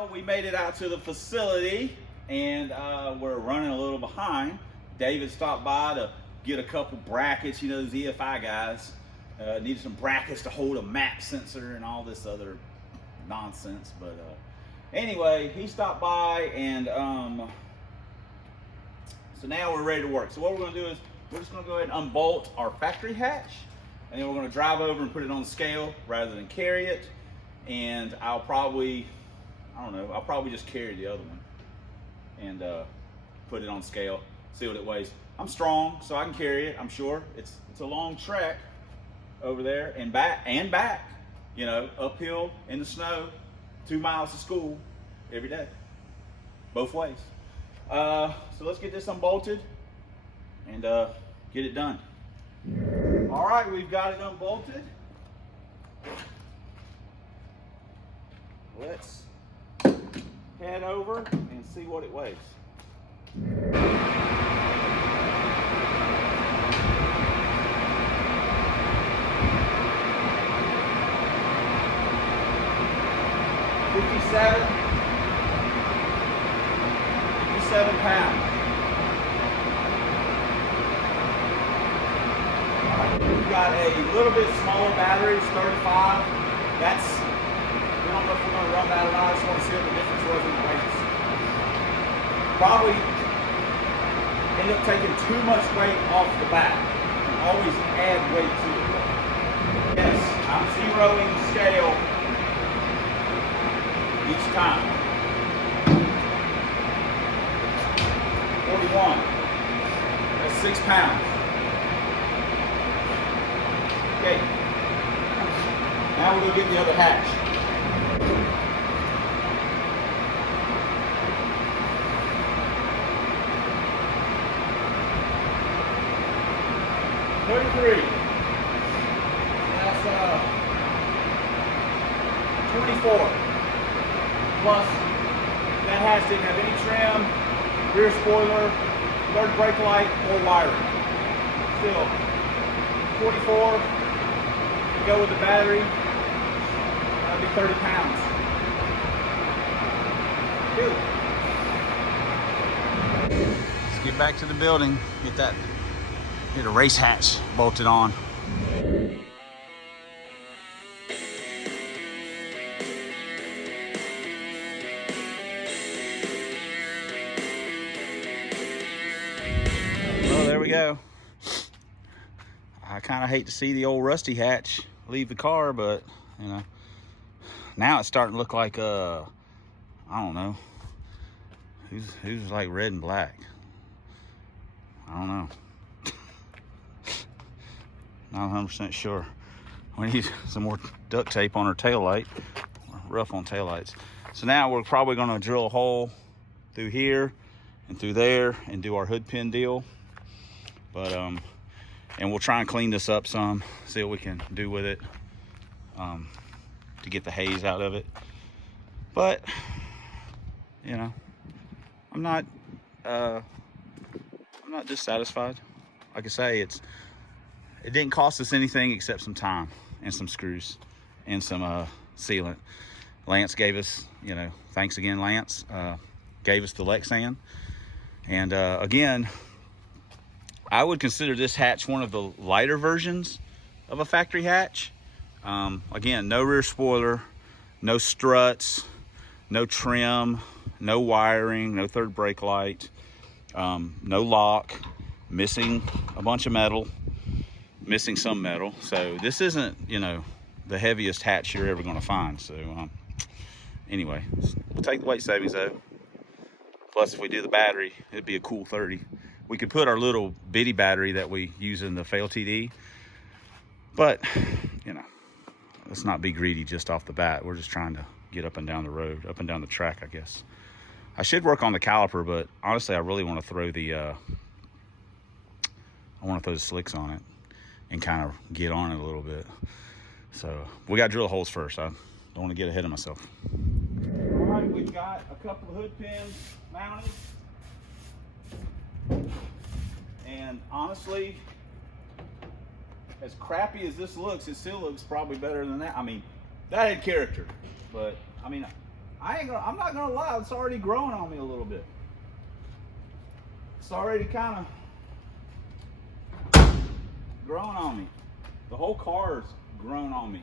Well, we made it out to the facility, and we're running a little behind. David stopped by to get a couple brackets. You know, those EFI guys needed some brackets to hold a map sensor and all this other nonsense. But anyway, he stopped by, and so now we're ready to work. So what we're going to do is we're just going to go ahead and unbolt our factory hatch, and then we're going to drive over and put it on the scale rather than carry it. And I'll probably, I don't know, I'll probably just carry the other one and put it on scale, see what it weighs. I'm strong, so I can carry it, I'm sure. It's a long trek over there and back, you know, uphill in the snow, 2 miles to school every day, both ways. So let's get this unbolted and get it done. All right, we've got it unbolted. Let's head over and see what it weighs. $57 pounds. We've got a little bit smaller battery, it's 35. I don't know if we're going to run that or not. I just want to see what the difference was in the weights. Probably end up taking too much weight off the bat. You can always add weight to it. Yes, I'm zeroing the scale each time. 41. That's 6 pounds. Okay. Now we're going to get the other hatch. 33. That's 24. Plus, that hatch didn't have any trim, rear spoiler, third brake light, or wiring. Still, 44. Go with the battery. That'll be 30 pounds. Let's get back to the building. Get a race hatch bolted on. Well, there we go. I kind of hate to see the old rusty hatch leave the car, but you know, now it's starting to look like I don't know, who's like red and black. I don't know. Not 100% sure. We need some more duct tape on our tail light. Rough on tail lights. So now we're probably going to drill a hole through here and through there and do our hood pin deal. But and we'll try and clean this up some, see what we can do with it to get the haze out of it. But you know, I'm not dissatisfied. Like I say, it didn't cost us anything except some time and some screws and some sealant. Lance gave us, you know, thanks again, Lance, gave us the Lexan. And again, I would consider this hatch one of the lighter versions of a factory hatch. Again, no rear spoiler, no struts, no trim, no wiring, no third brake light, no lock, missing a bunch of metal, missing some metal. So this isn't, you know, the heaviest hatch you're ever going to find. So anyway, we'll take the weight savings though. Plus, if we do the battery, it'd be a cool 30. We could put our little bitty battery that we use in the fail TD, but you know, let's not be greedy just off the bat. We're just trying to get up and down the road, up and down the track, I guess. I should work on the caliper, but honestly, I really want to throw the I want to throw the slicks on it and kind of get on it a little bit. So we got to drill holes first. I don't want to get ahead of myself. All right, we've got a couple of hood pins mounted. And honestly, as crappy as this looks, it still looks probably better than that. I mean, that had character, but I mean, I'm not gonna lie, it's already growing on me a little bit. It's already kind of growing on me. The whole car's grown on me.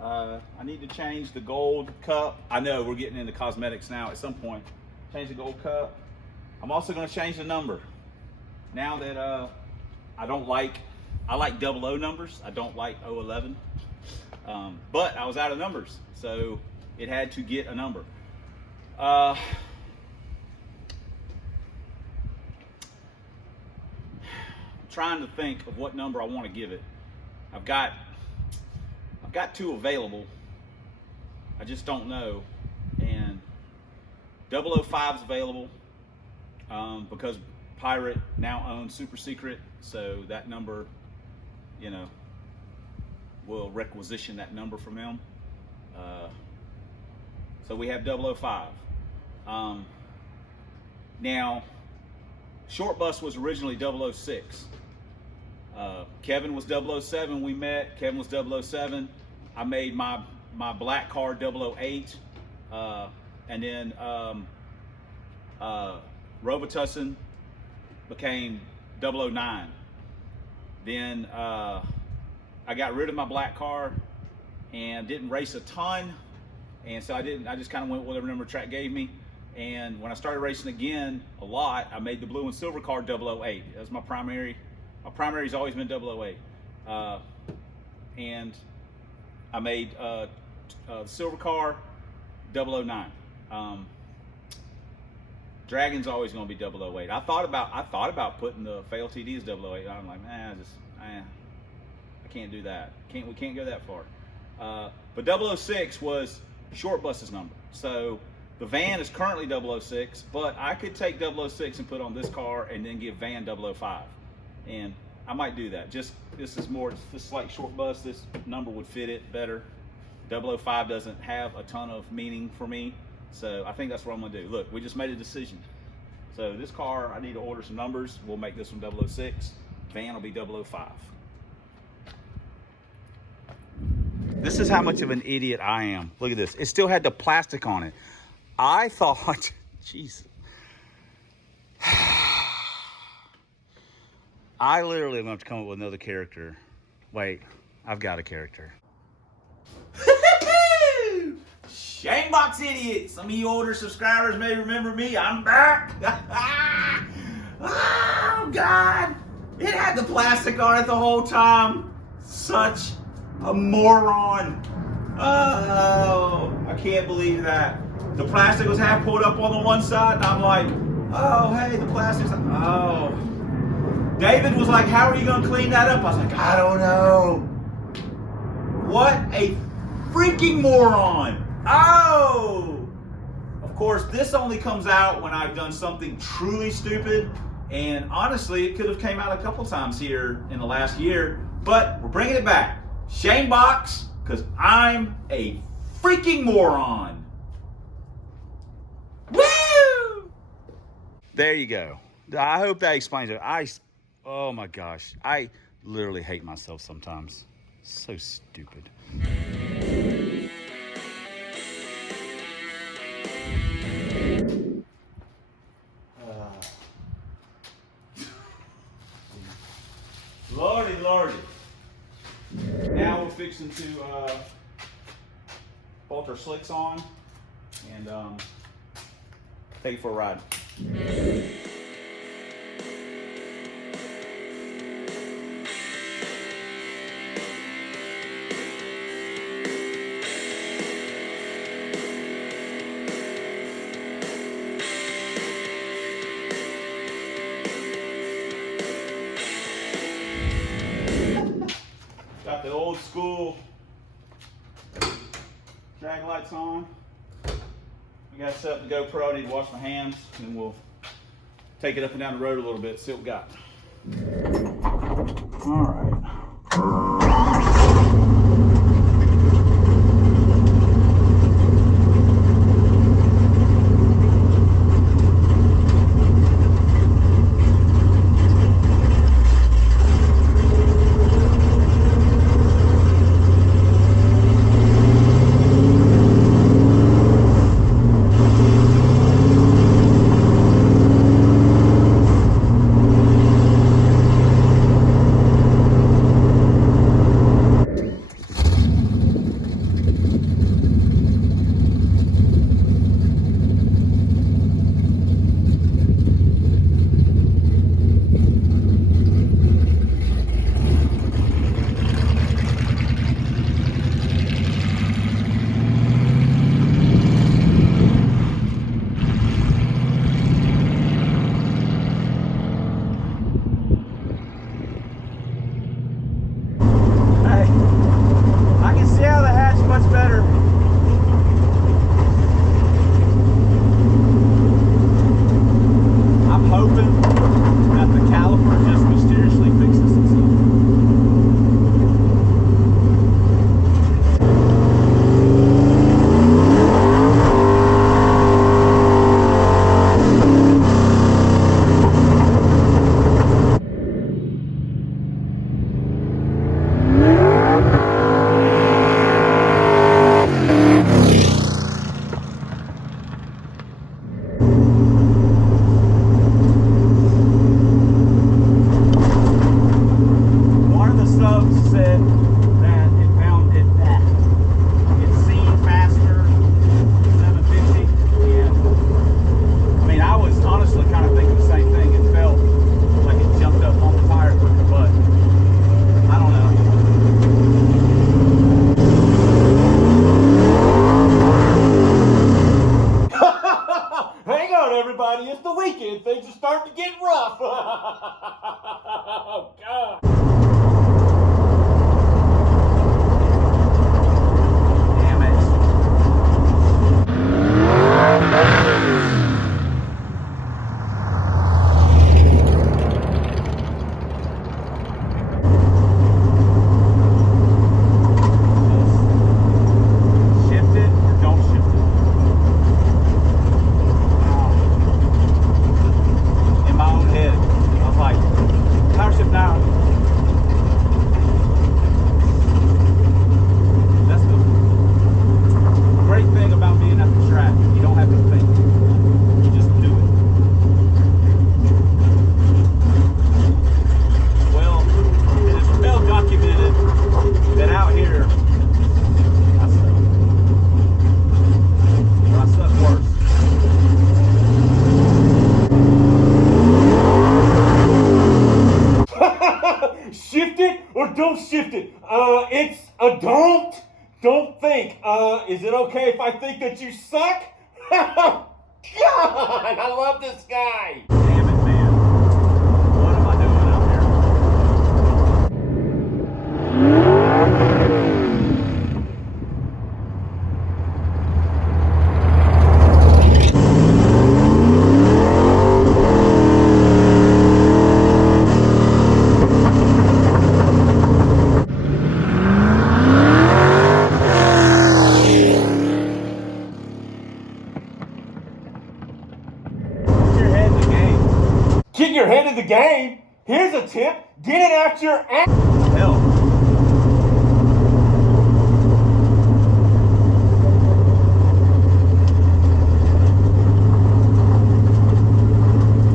I need to change the gold cup. I know we're getting into cosmetics now at some point. Change the gold cup. I'm also gonna change the number. Now that I like 00 numbers. I don't like 011. But I was out of numbers, so it had to get a number. Trying to think of what number I want to give it. I've got 2 available. I just don't know. And 005 is available because Pirate now owns Super Secret, so that number, you know, will requisition that number from them. So we have 005. Now, Short Bus was originally 006. Kevin was 007. We met. Kevin was 007. I made my black car 008, and then Robitussin became 009. Then I got rid of my black car and didn't race a ton, and so I just kind of went with whatever number track gave me. And when I started racing again a lot, I made the blue and silver car 008. That's my primary. My primary's always been 008. And I made the silver car 009. Dragon's always going to be 008. I thought about putting the fail TD as 008. I'm like, I can't do that. We can't go that far. But 006 was Short Bus's number. So the van is currently 006, but I could take 006 and put on this car and then give van 005. And I might do that. This is like Short Bus. This number would fit it better. 005 doesn't have a ton of meaning for me. So I think that's what I'm gonna do. Look, we just made a decision. So this car, I need to order some numbers. We'll make this one 006. Van will be 005. This is how much of an idiot I am. Look at this. It still had the plastic on it. I thought, jeez. I literally am going to have to come up with another character. Wait, I've got a character. Shamebox idiot. Some of you older subscribers may remember me. I'm back. Oh, God. It had the plastic on it the whole time. Such a moron. Oh, I can't believe that. The plastic was half pulled up on the one side, and I'm like, oh, hey, the plastic's, oh. David was like, how are you going to clean that up? I was like, I don't know. What a freaking moron. Oh! Of course, this only comes out when I've done something truly stupid. And honestly, it could have came out a couple times here in the last year. But we're bringing it back. Shamebox, because I'm a freaking moron. Woo! There you go. I hope that explains it. Oh my gosh. I literally hate myself sometimes. So stupid. Lordy, lordy. Now we're fixing to bolt our slicks on and take it for a ride. Got the old school drag lights on. We got set up the GoPro. I need to wash my hands, and then we'll take it up and down the road a little bit, see what we got. All right. everybody, it's the weekend. Things are starting to get rough. Oh, God. Damn it. Shift it or don't shift it. In my own head, I was like, power shift now. That's the great thing about being at the track. You don't have to think. You just do it. Well, it is well documented that out here, I suck. Or I suck worse. Shift it or don't shift it. It's a don't think. Is it okay if I think that you suck? God, I love this guy. Damn it, man. What am I doing out here? Put your head in the game. Get your head in the game. Here's a tip. Get it out your ass. Hell.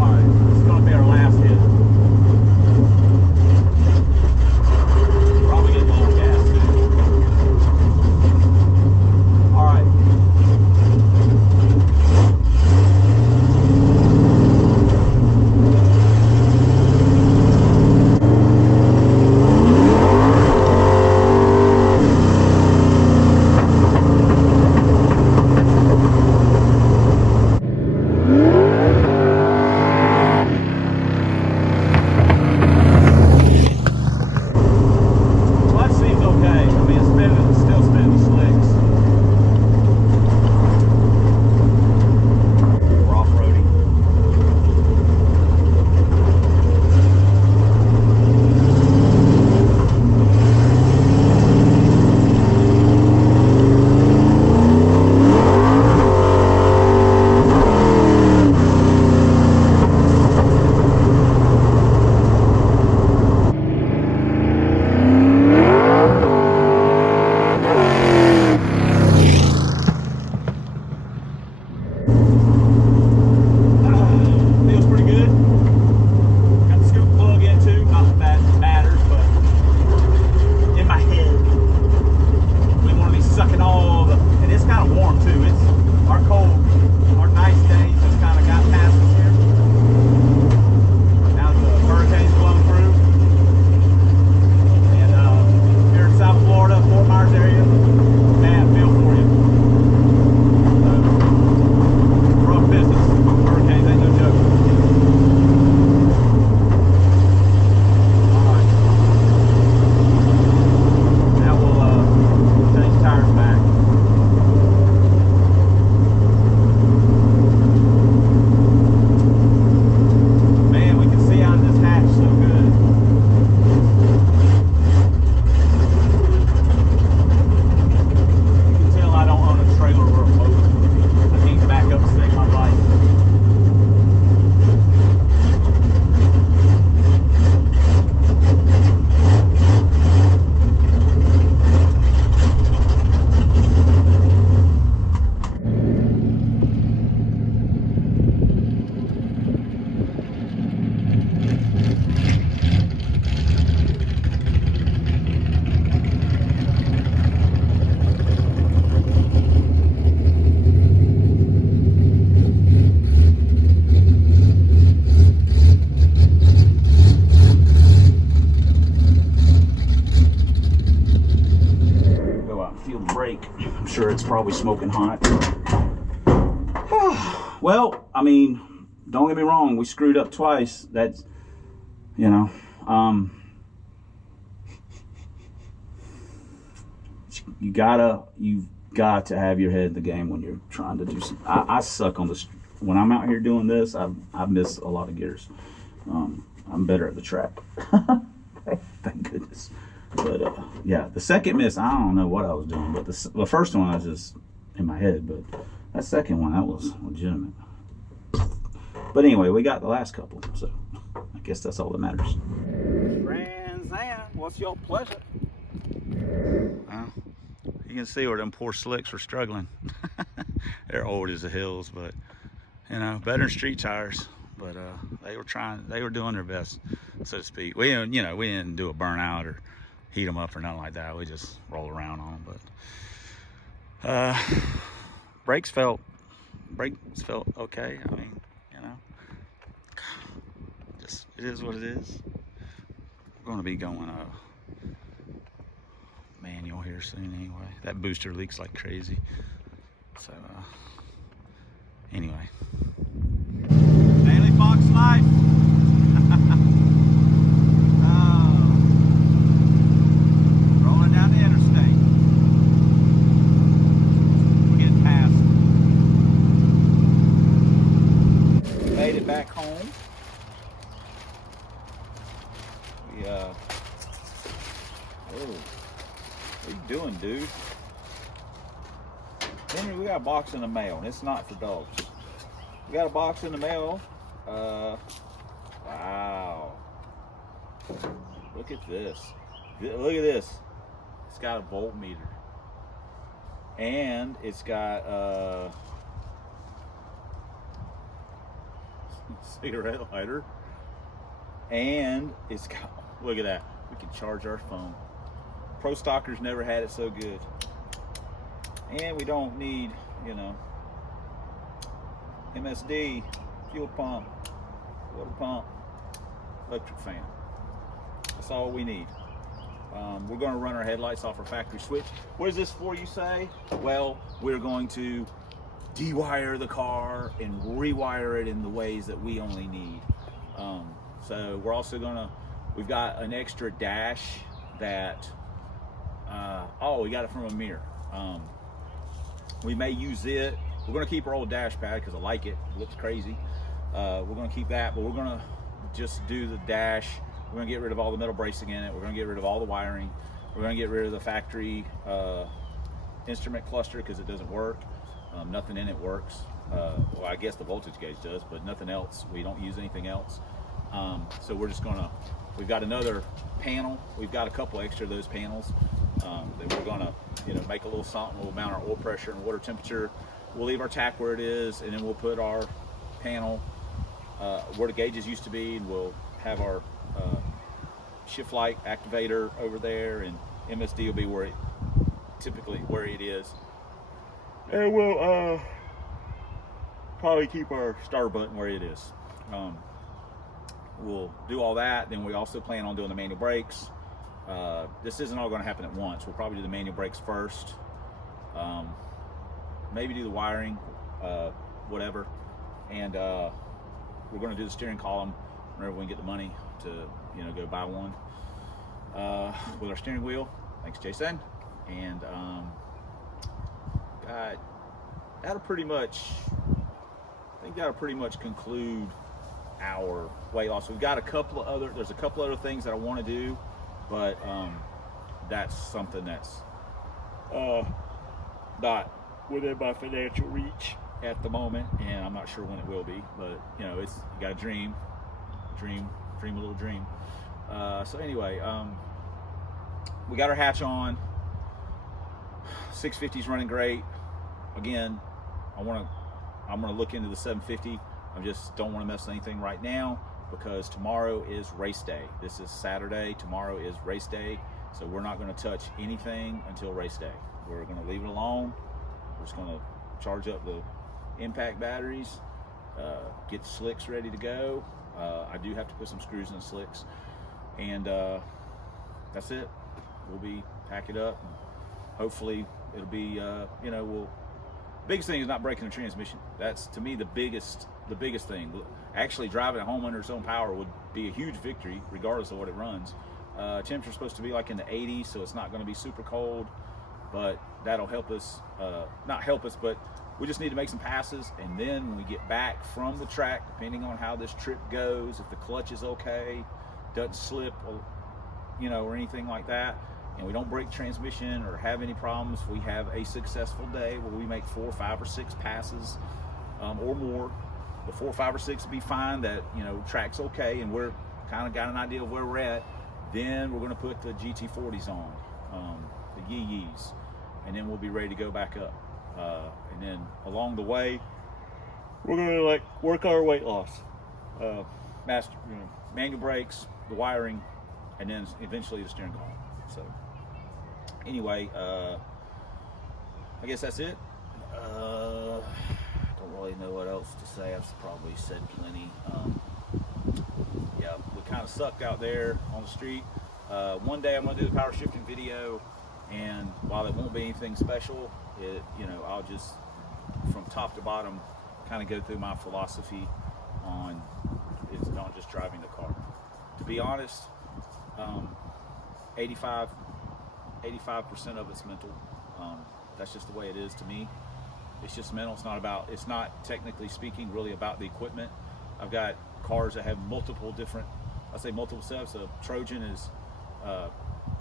Alright, this is gonna be our last hit. Probably get low gas too. Alright. Clutch seems okay. I mean, it's still spinning the slicks. We're off-roading. Feels pretty good. Got the scoop plug in too. Not that that matters, but in my head, we want to be sucking all the. And it's kind of warm too. It's our nice days just kind of got past us here. Now the hurricane's blown through, and here in South Florida, Fort Myers area, man, feel for you. Rough business. Hurricanes ain't no joke. Alright. Now we'll change the tires back. Man, we can see out of this hatch so good. You can tell I don't own a trailer or a boat. I can't back up to save my life. Go out and feel the brake. I'm sure it's probably smoking hot. Well, I mean, don't get me wrong, we screwed up twice. That's, you know, you've got to have your head in the game when you're trying to do some. I suck on this. When I'm out here doing this, I miss a lot of gears. I'm better at the track. Thank goodness. But yeah, the second miss, I don't know what I was doing, but the first one I was just in my head, but that second one, that was legitimate. But anyway, we got the last couple, so I guess that's all that matters. Trans Am, what's your pleasure? You can see where them poor slicks were struggling. They're old as the hills, but you know, better than street tires. But they were doing their best, so to speak. We didn't do a burnout or heat them up or nothing like that. We just roll around on them. But brakes felt okay. I mean, you know, just it is what it is. We're going to be going manual here soon anyway. That booster leaks like crazy. So anyway, daily Fox life. Rolling down the interstate. We're getting past. Made it back home. We what are you doing, dude? Henry, we got a box in the mail, and it's not for dogs. We got a box in the mail. Wow. Look at this. Look at this. It's got a voltmeter. And it's got cigarette lighter. And it's got, look at that. We can charge our phone. Pro Stockers never had it so good. And we don't need, you know, MSD, fuel pump, water pump, electric fan. That's all we need. We're going to run our headlights off our factory switch. What is this for, you say? Well, we're going to dewire the car and rewire it in the ways that we only need. So we're also we've got an extra dash that, we got it from a mirror. We may use it. We're going to keep our old dash pad because I like it. It looks crazy. We're going to keep that, but we're going to just do the dash. We're going to get rid of all the metal bracing in it. We're going to get rid of all the wiring. We're going to get rid of the factory instrument cluster because it doesn't work. Nothing in it works. Well, I guess the voltage gauge does, but nothing else. We don't use anything else. So we're just we've got another panel. We've got a couple extra of those panels that we're gonna, make a little something. We'll mount our oil pressure and water temperature. We'll leave our tach where it is, and then we'll put our panel where the gauges used to be, and we'll have our shift light activator over there, and MSD will be where it is. And we'll probably keep our starter button where it is. We'll do all that. Then we also plan on doing the manual brakes. This isn't all going to happen at once. We'll probably do the manual brakes first. Maybe do the wiring, whatever. And we're going to do the steering column whenever we can get the money to, go buy one. With our steering wheel. Thanks, Jason. And that'll pretty much conclude our weight loss. We've got there's a couple other things that I want to do, but that's something that's not within my financial reach at the moment, and I'm not sure when it will be. But you got to dream a little dream. So anyway, we got our hatch on. 650's running great. Again, I'm gonna look into the 750. I just don't want to mess with anything right now because tomorrow is race day. This is Saturday. Tomorrow is race day. So we're not going to touch anything until race day. We're going to leave it alone. We're just going to charge up the impact batteries, get the slicks ready to go. I do have to put some screws in the slicks. And that's it. We'll pack it up. And hopefully it'll be, we'll biggest thing is not breaking the transmission. That's, to me, the biggest thing. Actually, driving at home under its own power would be a huge victory, regardless of what it runs. Temperature's supposed to be like in the 80s, so it's not going to be super cold, but that'll help us, not help us, but we just need to make some passes, and then when we get back from the track, depending on how this trip goes, if the clutch is okay, doesn't slip, or, you know, or anything like that, and we don't break transmission or have any problems, we have a successful day where we make 4, 5, or 6 passes or more. The 4, 5, or 6 would be fine, that, you know, track's okay and we're kind of got an idea of where we're at. Then we're going to put the GT40s on, the Yee-Yees, and then we'll be ready to go back up. And then along the way, we're going to like work our weight loss, manual brakes, the wiring, and then eventually the steering column. So anyway, I guess that's it. Don't really know what else to say. I've probably said plenty. Yeah, we kind of sucked out there on the street. One day I'm going to do the power shifting video, and while it won't be anything special, you know, I'll just from top to bottom kind of go through my philosophy on it's not just driving the car. To be honest, 85% of it's mental. That's just the way it is to me. It's just mental. It's not technically speaking really about the equipment. I've got cars that have multiple different, I say multiple setups. A Trojan is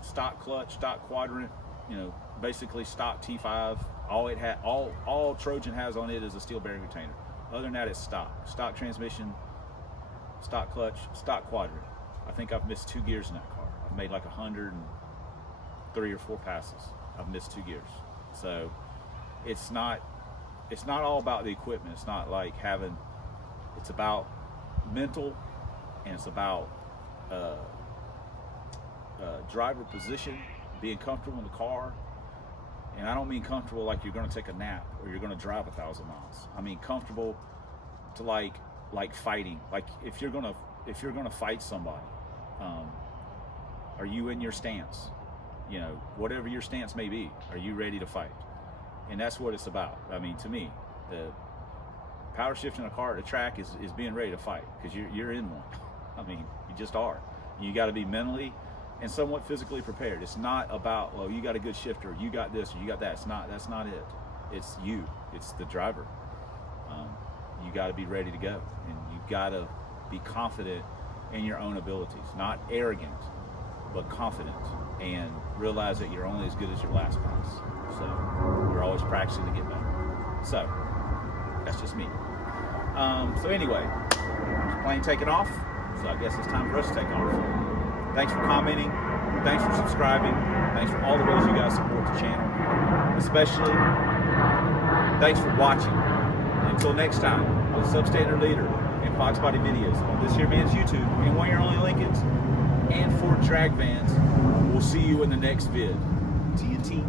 stock clutch, stock quadrant, you know, basically stock T5. All Trojan has on it is a steel bearing retainer. Other than that, it's stock transmission, stock clutch, stock quadrant. I think I've missed 2 gears in that car. I've made like 103 or 4 passes. I've missed 2 gears. So it's not all about the equipment. It's not like it's about mental, and it's about driver position, being comfortable in the car. And I don't mean comfortable like you're going to take a nap or you're going to drive 1,000 miles. I mean comfortable to like fighting. Like if you're going to fight somebody, are you in your stance? You know, whatever your stance may be, are you ready to fight? And that's what it's about. I mean, to me, the power shifting a car at a track is being ready to fight, because you're in one. I mean, you just are. You got to be mentally and somewhat physically prepared. It's not about, well, you got a good shifter, you got this, or you got that. That's not it. It's you. It's the driver. You got to be ready to go, and you got to be confident in your own abilities. Not arrogant, but confident, and realize that you're only as good as your last pass. So you're always practicing to get better. So that's just me. So anyway, plane taking off. So I guess it's time for us to take off. Thanks for commenting. Thanks for subscribing. Thanks for all the ways you guys support the channel. Especially, thanks for watching. Until next time, on the Substandard Leader and Fox Body videos on this here man's YouTube and One Year Only Lincolns and Ford drag vans. We'll see you in the next vid. TNT.